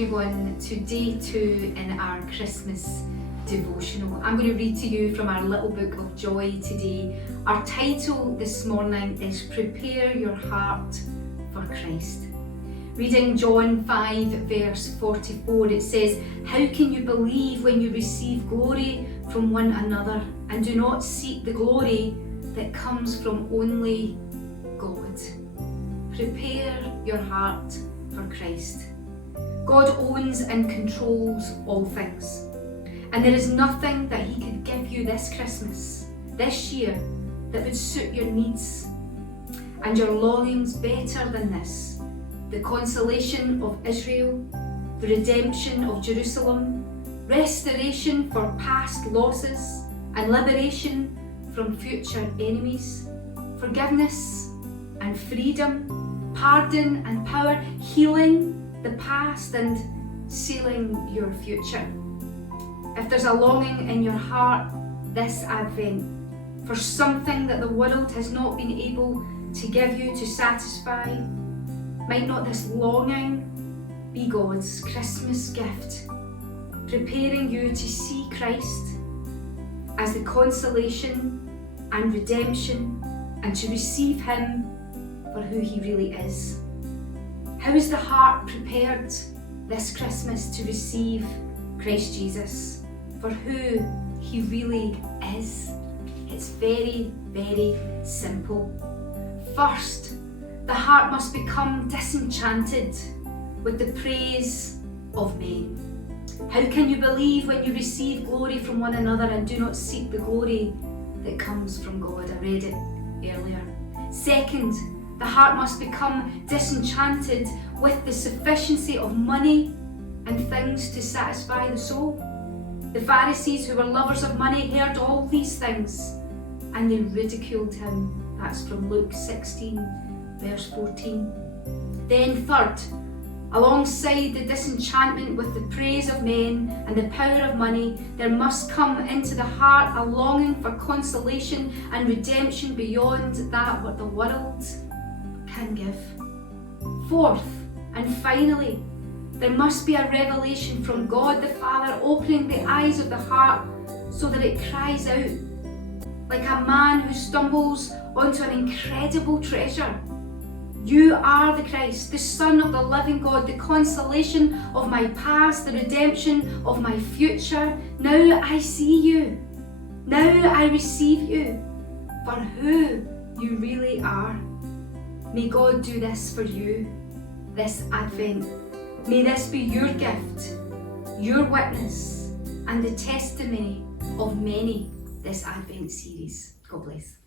everyone to day 2 in our Christmas devotional. I'm going to read to you from our little book of joy today. Our title this morning is Prepare Your Heart for Christ. Reading John 5 verse 44, it says, "How can you believe when you receive glory from one another and do not seek the glory that comes from only God?" Prepare your heart for Christ. God owns and controls all things. And there is nothing that He could give you this Christmas, this year, that would suit your needs and your longings better than this. The consolation of Israel, the redemption of Jerusalem, restoration for past losses, and liberation from future enemies, forgiveness and freedom, pardon and power, healing the past and sealing your future. If there's a longing in your heart this Advent for something that the world has not been able to give you to satisfy, might not this longing be God's Christmas gift, preparing you to see Christ as the consolation and redemption and to receive Him for who He really is? How is the heart prepared this Christmas to receive Christ Jesus for who He really is? It's very, very simple. First, the heart must become disenchanted with the praise of men. How can you believe when you receive glory from one another and do not seek the glory that comes from God? I read it earlier. Second, the heart must become disenchanted with the sufficiency of money and things to satisfy the soul. The Pharisees, who were lovers of money, heard all these things and they ridiculed Him. That's from Luke 16 verse 14. Then third, alongside the disenchantment with the praise of men and the power of money, there must come into the heart a longing for consolation and redemption beyond that what the world can give. Fourth, and finally, there must be a revelation from God the Father opening the eyes of the heart so that it cries out like a man who stumbles onto an incredible treasure. You are the Christ, the Son of the living God, the consolation of my past, the redemption of my future. Now I see you. Now I receive you for who you really are. May God do this for you this Advent. May this be your gift, your witness, and the testimony of many this Advent series. God bless.